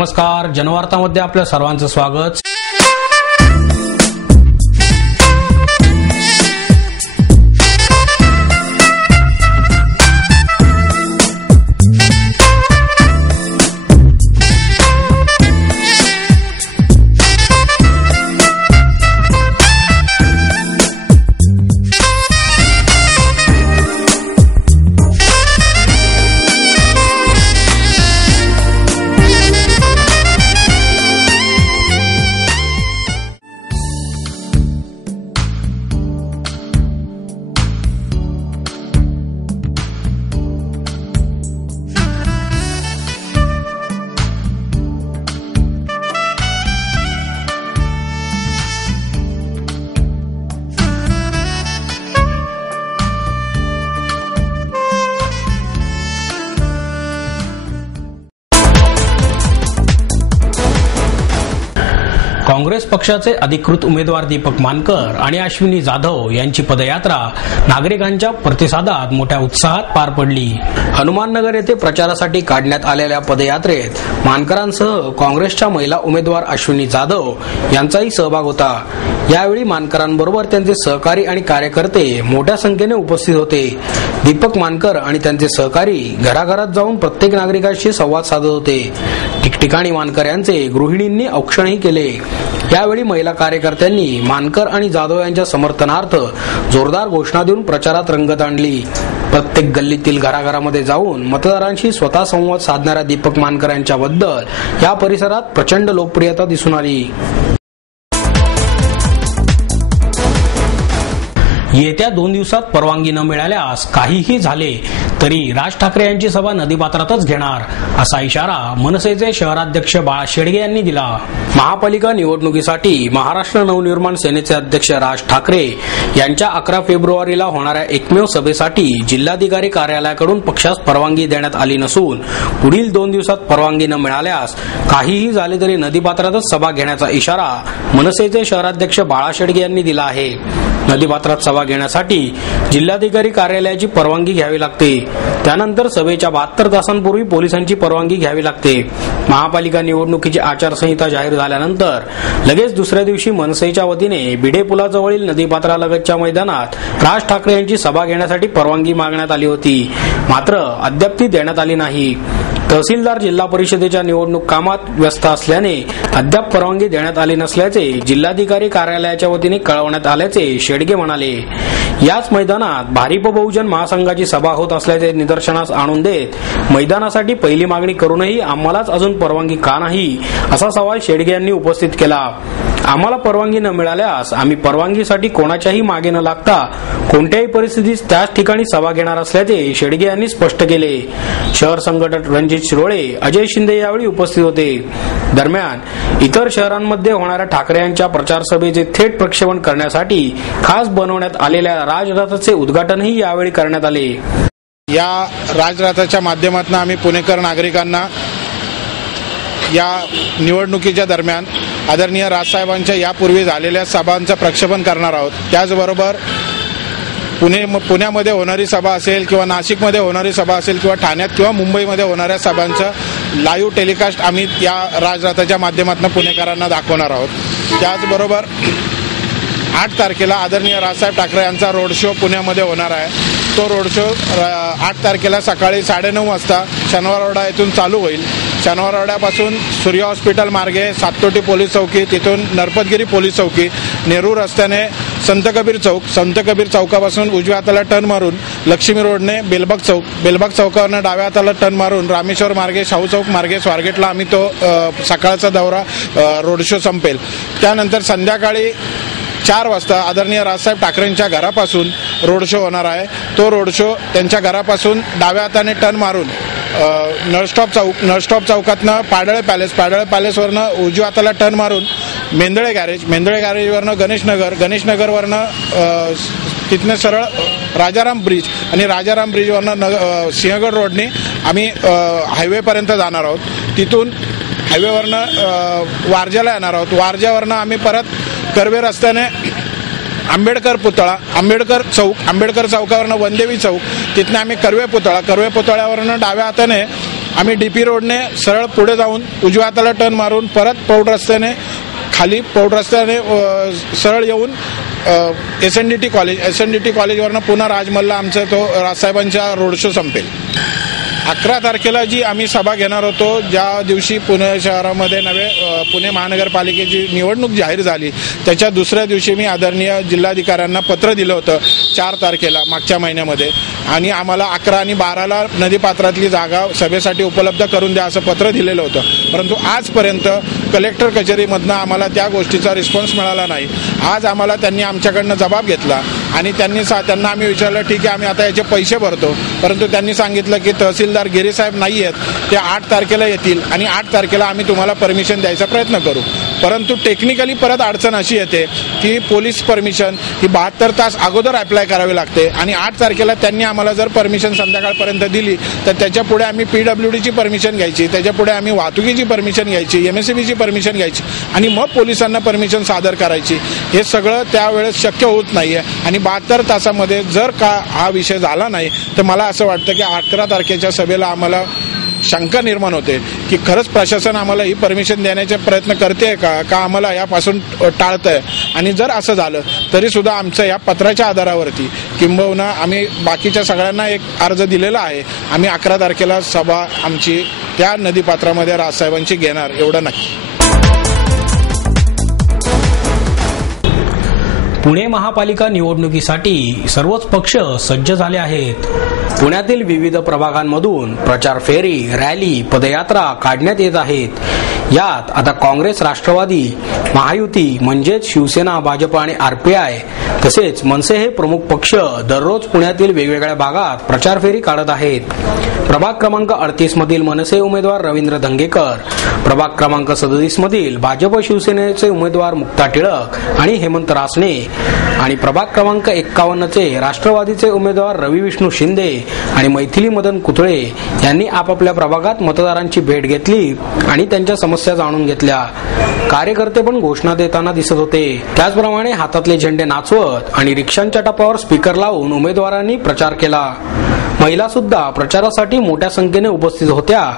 नमस्कार, जनवार्तामध्ये आपल्या सर्वांचं स्वागत। काँग्रेस पक्षाचे अधिकृत उमेदवार दीपक मानकर आणि अश्विनी जाधव यांची पदयात्रा नागरिकांच्या प्रतिसादात मोठ्या उत्साहात पार पडली। हनुमाननगर येथे प्रचारासाठी काढण्यात आलेल्या पदयात्रेत मानकरांसह काँग्रेसच्या महिला उमेदवार अश्विनी जाधव यांचाही सहभाग होता। यावेळी मानकरांबरोबर त्यांचे सहकारी आणि कार्यकर्ते मोठ्या संख्येने उपस्थित होते। दीपक मानकर आणि त्यांचे सहकारी घराघरात जाऊन प्रत्येक नागरिकांशी संवाद साधत होते। ठिकठिकाणी मानकर यांचे गृहिणींनी औक्षणही केले। यावेळी महिला कार्यकर्त्यांनी मानकर आणि जाधव यांच्या समर्थनार्थ जोरदार घोषणा देऊन प्रचारात रंगत आणली। प्रत्येक गल्लीतील घराघरामध्ये जाऊन मतदारांशी स्वतः संवाद साधणाऱ्या दीपक मानकर यांच्याबद्दल या परिसरात प्रचंड लोकप्रियता दिसून आली। येत्या 2 दिवसात परवानगी न मिळाल्यास काहीही झाले तरी राज ठाकरे यांची सभा नदीपात्रातच घेणार, असा इशारा मनसेचे शहराध्यक्ष बाळा शेडगे यांनी दिला। महापालिका निवडणुकीसाठी महाराष्ट्र नवनिर्माण सेनेचे अध्यक्ष राज ठाकरे यांच्या 11 फेब्रुवारीला होणाऱ्या एकमेव सभेसाठी जिल्हाधिकारी कार्यालयाकडून पक्षास परवानगी देण्यात आली नसून पुढील 2 दिवसात परवानगी न मिळाल्यास काहीही झाले तरी नदीपात्रातच सभा घेण्याचा इशारा मनसेचे शहराध्यक्ष बाळा शेडगे यांनी दिला आहे। नदीपात्रात सभा घेण्यासाठी जिल्हाधिकारी कार्यालयाची परवानगी घ्यावी लागते। त्यानंतर सभेच्या 72 तासांपूर्वी पोलिसांची परवानगी घ्यावी लागते। महापालिका निवडणुकीची आचारसंहिता जाहीर झाल्यानंतर लगेच दुसऱ्या दिवशी मनसेच्या वतीने भिडे पुलाजवळील नदीपात्रालगतच्या मैदानात राज ठाकरे यांची सभा घेण्यासाठी परवानगी मागण्यात आली होती, मात्र अद्याप ती देण्यात आली नाही। तहसीलदार जिल्हा परिषदेच्या निवडणूक कामात व्यस्त असल्याने अद्याप परवानगी देण्यात आली नसल्याचे जिल्हाधिकारी कार्यालयाच्या वतीने कळवण्यात आल्याचे शेडगे म्हणाले। याच मैदानात भारिप बहुजन महासंघाची सभा होत असल्याचे निदर्शनास आणून देत मैदानासाठी पहिली मागणी करूनही आम्हालाच अजून परवानगी का नाही, असा सवाल शेडगे यांनी उपस्थित केला। आम्हाला परवानगी न मिळाल्यास आम्ही परवानगीसाठी कोणाच्याही मागे न लागता कोणत्याही परिस्थितीत त्याच ठिकाणी सभा घेणार असल्याचे शेडगे यांनी स्पष्ट केले। शहर संघटक रणजित शिरोळे, अजय शिंदे यावेळी उपस्थित होते। दरम्यान इतर शहरांमध्ये होणाऱ्या ठाकरे यांच्या प्रचार सभेचे थेट प्रक्षेपण करण्यासाठी खास बनवण्यात आलेल्या राजरथाचे उद्घाटनही यावेळी करण्यात आले। या राजरथाच्या माध्यमातून आम्ही पुणेकर नागरिकांना या निवडणुकीच्या दरम्यान आदरणीय राजसाहेबांच्या यापूर्वी झालेल्या सभांचं प्रक्षेपण करणार आहोत। त्याचबरोबर पुण्यामध्ये होणारी सभा असेल किंवा नाशिकमध्ये होणारी सभा असेल किंवा ठाण्यात किंवा मुंबईमध्ये होणाऱ्या सभांचं लाईव्ह टेलिकास्ट आम्ही या राजरथाच्या माध्यमातून पुणेकरांना दाखवणार आहोत। त्याचबरोबर 8 तारखेला आदरणीय राजसाहेब ठाकरे यांचा रोड शो पुण्यामध्ये होणार आहे। तो रोड शो 8 तारखेला सकाळी 9:30 वाजता शनिवारवाडा येथून चालू होईल। शनिवारवाड्यापासून सूर्य हॉस्पिटल मार्गे सातकोटी पोलीस चौकी, तिथून नरपतगिरी पोलीस चौकी, नेहरू रस्त्याने संत कबीर चौकापासून उजव्या हाताला टर्न मारून लक्ष्मी रोडने बेलबाग चौकावरनं डाव्या हाताला टर्न मारून रामेश्वर मार्गे, शाहू चौक मार्गे स्वारगेटला आम्ही तो सकाळचा दौरा रोड शो संपेल। त्यानंतर संध्याकाळी 4 वाजता आदरणीय राजसाहेब ठाकरेंच्या घरापासून रोड शो होणार आहे। तो रोड शो त्यांच्या घरापासून डाव्या हाताने टर्न मारून नळस्टॉप चौकातनं पाडळे पॅलेसवरनं उजव्या हाताला टर्न मारून मेंदळे गॅरेजवरनं गणेशनगरवरनं तिथनं सरळ राजाराम ब्रिज आणि राजाराम ब्रिजवरनं सिंहगड रोडने आम्ही हायवेपर्यंत जाणार आहोत। तिथून हायवेवरनं वारज्याला येणार आहोत। वारज्यावरनं आम्ही परत कर्वे रस्त्याने आंबेडकर चौकावरनं वनदेवी चौक, तिथनं आम्ही कर्वे पुतळ्यावरनं डाव्या हाताने आम्ही DP रोडने सरळ पुढे जाऊन उजव्या हाताला टर्न मारून परत पौड रस्त्याने खाली पौड रस्त्याने सरळ येऊन SNDT कॉलेजवरनं पुन्हा राजमहलला आमचा तो राजसाहेबांचा रोड शो संपेल. 11 तारखेला जी आम्ही सभा घेणार होतो, ज्या दिवशी पुणे शहरामध्ये पुणे महानगरपालिकेची निवडणूक जाहीर झाली, त्याच्या दुसऱ्या दिवशी मी आदरणीय जिल्हाधिकाऱ्यांना पत्र दिलं होतं 4 तारखेला मागच्या महिन्यामध्ये, आणि आम्हाला 11 आणि 12ला नदीपात्रातली जागा सभेसाठी उपलब्ध करून द्या असं पत्र दिलेलं होतं. परंतु आजपर्यंत कलेक्टर कचेरीमधनं आम्हाला त्या गोष्टीचा रिस्पॉन्स मिळाला नाही. आज आम्हाला त्यांनी आमच्याकडनं जबाब घेतला आणि त्यांना आम्ही विचारलं ठीक आहे आम्ही आता याचे पैसे भरतो, परंतु त्यांनी सांगितलं की तहसीलदार गिरीसाहेब नाही आहेत, ते 8 तारखेला येतील आणि 8 तारखेला आम्ही तुम्हाला परमिशन द्यायचा प्रयत्न करू. परंतु टेक्निकली परत अडचण अशी येते की पोलीस परमिशन ही 72 तास अगोदर अप्लाय करावी लागते आणि 8 तारखेला त्यांनी आम्हाला जर परमिशन संध्याकाळपर्यंत दिली तर त्याच्या पुढे आम्ही PWDची परमिशन घ्यायची, त्याच्या पुढे आम्ही वाहतुकीची परमिशन घ्यायची, MSCBची परमिशन घ्यायची आणि मग पोलिसांना परमिशन सादर करायची. हे सगळं त्यावेळेस शक्य होत नाहीये आणि 72 तासामध्ये जर का हा विषय झाला नाही तर मला असं वाटतं की 11 तारखेच्या सभेला आम्हाला शंका निर्माण होते की खरंच प्रशासन आम्हाला ही परमिशन देण्याचे प्रयत्न करते का आम्हाला यापासून टाळतंय. आणि जर असं झालं तरी सुद्धा आमचं या पत्राच्या आधारावरती किंबहुना आम्ही बाकीच्या सगळ्यांना एक अर्ज दिलेला आहे, आम्ही 11 तारखेला सभा आमची त्या नदीपात्रामध्ये राजसाहेबांची घेणार एवढं नक्की. पुणे महापालिका निवडणुकीसाठी सर्वच पक्ष सज्ज झाले आहेत. पुण्यातील विविध प्रभागांमधून प्रचार फेरी, रॅली, पदयात्रा काढण्यात येत आहेत. यात आता काँग्रेस, राष्ट्रवादी, महायुती म्हणजेच शिवसेना, भाजप आणि RPI तसेच मनसे हे प्रमुख पक्ष दररोज पुण्यातील वेगवेगळ्या भागात प्रचार फेरी काढत आहेत. प्रभाग क्रमांक 38 मधील मनसे उमेदवार रवींद्र धंगेकर, प्रभाग क्रमांक 37 मधील भाजप शिवसेनेचे उमेदवार मुक्ता टिळक आणि हेमंत रासने आणि प्रभाग क्रमांक 51 चे राष्ट्रवादीचे उमेदवार रवी विष्णू शिंदे आणि मैथिली मदन कुतळे यांनी आपापल्या प्रभागात मतदारांची भेट घेतली आणि त्यांच्या समस्या जाणून घेतल्या. कार्यकर्ते पण घोषणा देताना दिसत होते. त्याचप्रमाणे हातातले झेंडे नाचवत आणि रिक्षांच्या टपावर स्पीकर लावून उमेदवारांनी प्रचार केला. महिला सुद्धा प्रचारासाठी मोठ्या संख्येने उपस्थित होत्या.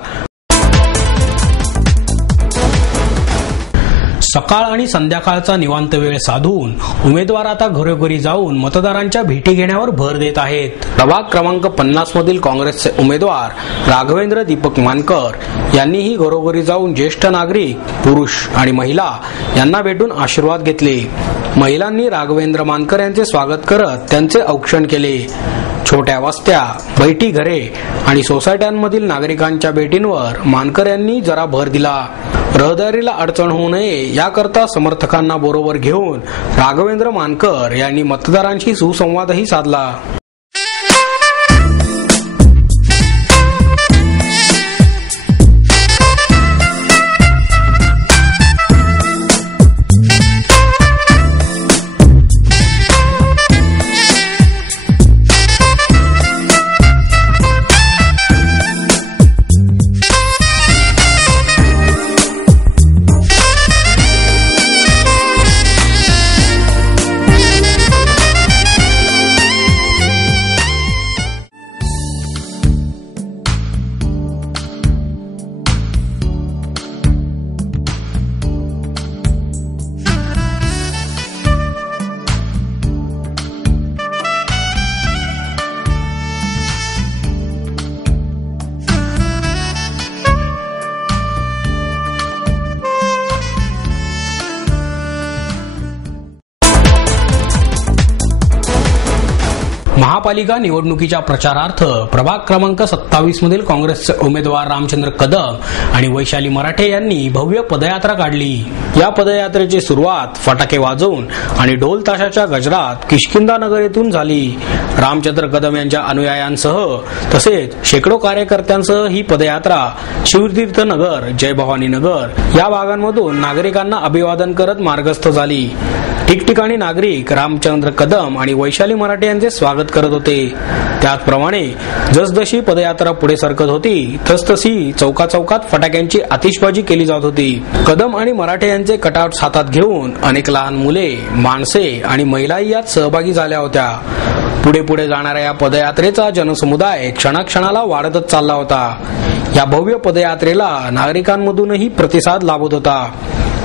सकाळ आणि संध्याकाळचा निवांत वेळ साधून उमेदवार आता घरोघरी जाऊन मतदारांच्या भेटी घेण्यावर भर देत आहेत. प्रभाग क्रमांक 50 मधील काँग्रेसचे उमेदवार राघवेंद्र दीपक मानकर यांनीही घरोघरी जाऊन ज्येष्ठ नागरिक, पुरुष आणि महिला यांना भेटून आशीर्वाद घेतले. महिलांनी राघवेंद्र मानकर यांचे स्वागत करत त्यांचे औक्षण केले. छोट्या वस्त्या, बैठी घरे आणि सोसायट्यांमधील नागरिकांच्या भेटींवर मानकर यांनी जरा भर दिला. रहदारीला अडचण होऊ नये याकरता समर्थकांना बरोबर घेऊन राघवेंद्र मानकर यांनी मतदारांशी सुसंवादही साधला. महापालिका निवडणुकीच्या प्रचारार्थ प्रभाग क्रमांक 27 मधील काँग्रेसचे उमेदवार रामचंद्र कदम आणि वैशाली मराठे यांनी भव्य पदयात्रा काढली. या पदयात्रेची सुरुवात फटाके वाजवून आणि ढोल ताशाच्या गजरात किष्किंधा नगर येथून झाली. रामचंद्र कदम यांच्या अनुयायांसह तसेच शेकडो कार्यकर्त्यांसह ही पदयात्रा शिवतीर्थ नगर, जय भवानी नगर या भागांमधून नागरिकांना अभिवादन करत मार्गस्थ झाली. ठिकठिकाणी नागरिक रामचंद्र कदम आणि वैशाली मराठे यांचे स्वागत करत होते. त्याचप्रमाणे जसजशी पदयात्रा पुढे सरकत होती तसतशी चौकाचौकात फटाक्यांची आतिषबाजी केली जात होती. कदम आणि मराठे यांचे कटआउट हातात घेऊन अनेक लहान मुले, माणसे आणि महिलाही यात सहभागी झाल्या होत्या. पुढे पुढे जाणाऱ्या या पदयात्रेचा जनसमुदाय क्षणाक्षणाला वाढतच चालला होता. या भव्य पदयात्रेला नागरिकांमधूनही प्रतिसाद लाभत होता.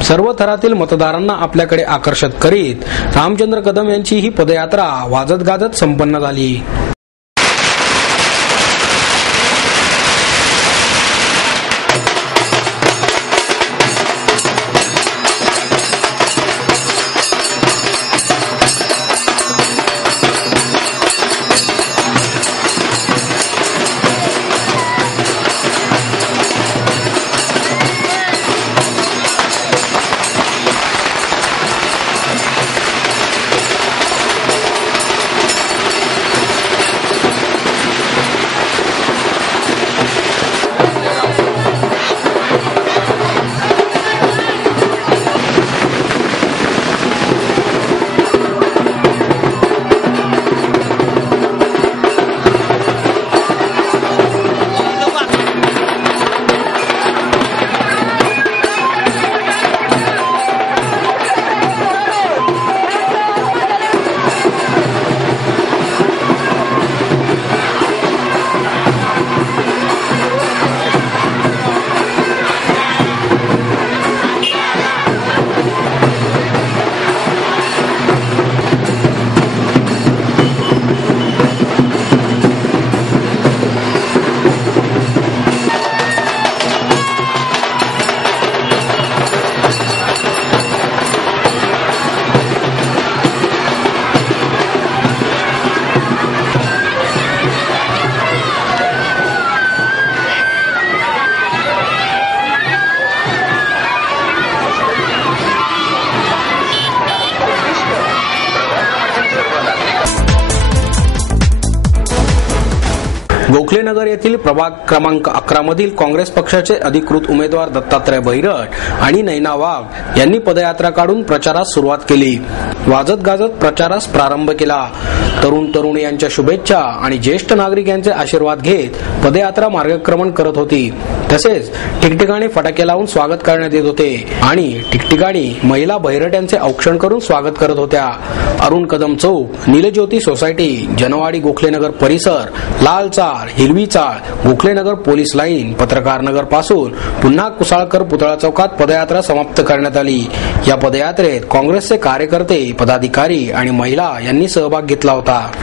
सर्व थरातील मतदारांना आपल्याकडे आकर्षित करीत रामचंद्र कदम यांची ही पदयात्रा वाजत गाजत संपन्न झाली. गोखलेनगर येथील प्रभाग क्रमांक 11 मधील काँग्रेस पक्षाचे अधिकृत उमेदवार दत्तात्रय भैरट आणि नैना वाघ यांनी पदयात्रा काढून प्रचारास सुरुवात केली. वाजत गाजत प्रचारास प्रारंभ केला. तरुण तरुणी यांच्या शुभेच्छा आणि ज्येष्ठ नागरिक यांचे आशीर्वाद घेत पदयात्रा मार्गक्रमण करत होती. तसेच ठिकठिकाणी फटाके लावून स्वागत करण्यात येत होते आणि ठिकठिकाणी महिला भैरट यांचे औक्षण करून स्वागत करत होत्या. अरुण कदम चौक, नीलज्योती सोसायटी, जनवाडी गोखलेनगर परिसर, लाल चाळ, हिरवी चाळ, गोखलेनगर पोलीस लाईन, पत्रकार नगर पासून पुन्हा कुसाळकर पुतळा चौकात पदयात्रा समाप्त करण्यात आली. या पदयात्रेत काँग्रेसचे कार्यकर्ते, पदाधिकारी आणि महिला यांनी सहभाग घेतला होता.